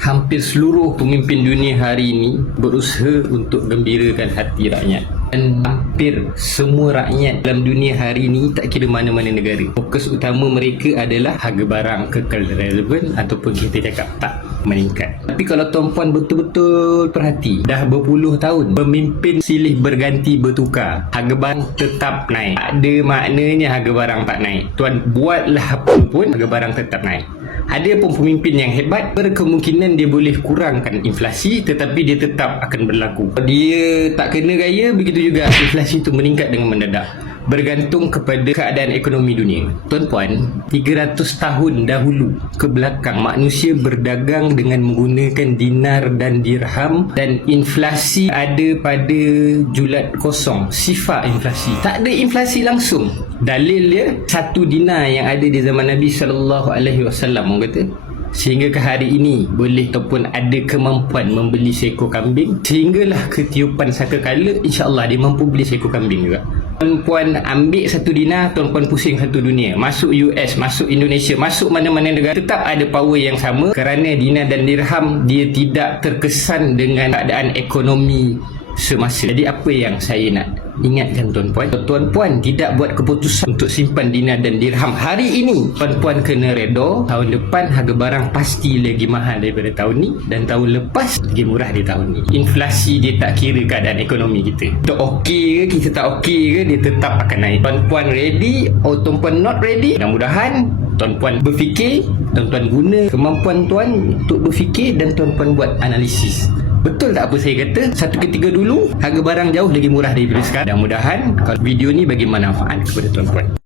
hampir seluruh pemimpin dunia hari ini berusaha untuk gembirakan hati rakyat. Dan hampir semua rakyat dalam dunia hari ini, tak kira mana-mana negara, fokus utama mereka adalah harga barang kekal relevan ataupun kita cakap tak meningkat. Tapi kalau tuan-puan betul-betul perhati, dah berpuluh tahun pemimpin silih berganti bertukar, harga barang tetap naik. Tak ada maknanya harga barang tak naik. Tuan buatlah apa pun, harga barang tetap naik. Ada pun pemimpin yang hebat, berkemungkinan dia boleh kurangkan inflasi, tetapi dia tetap akan berlaku. Dia tak kena gaya, begitu juga inflasi itu meningkat dengan mendadak. Bergantung kepada keadaan ekonomi dunia. Tuan-puan, 300 tahun dahulu ke belakang, manusia berdagang dengan menggunakan dinar dan dirham, dan inflasi ada pada julat kosong, sifar inflasi. Tak ada inflasi langsung. Dalil dia, satu dinar yang ada di zaman Nabi SAW, orang kata, sehingga ke hari ini boleh ataupun ada kemampuan membeli seekor kambing, sehinggalah ketiupan sangkakala insya-Allah dia mampu beli seekor kambing juga. Tuan-puan ambil satu dinar, tuan-puan pusing satu dunia, masuk US, masuk Indonesia, masuk mana-mana negara, tetap ada power yang sama, kerana dinar dan dirham dia tidak terkesan dengan keadaan ekonomi semasa. Jadi apa yang saya nak ingatkan tuan-puan, tuan-puan tidak buat keputusan untuk simpan dinar dan dirham hari ini, tuan-puan kena redha tahun depan harga barang pasti lagi mahal daripada tahun ni, dan tahun lepas lagi murah di tahun ni. Inflasi dia tak kira keadaan ekonomi kita. Kita okey ke, kita tak okey ke, dia tetap akan naik. Tuan-puan ready atau tuan-puan not ready, mudah-mudahan tuan-puan berfikir, tuan-puan guna kemampuan tuan untuk berfikir, dan tuan-puan buat analisis. Betul tak apa saya kata? Satu ketika dulu harga barang jauh lagi murah daripada sekarang. Dan mudahan kalau video ni bagi manfaat kepada tuan-puan.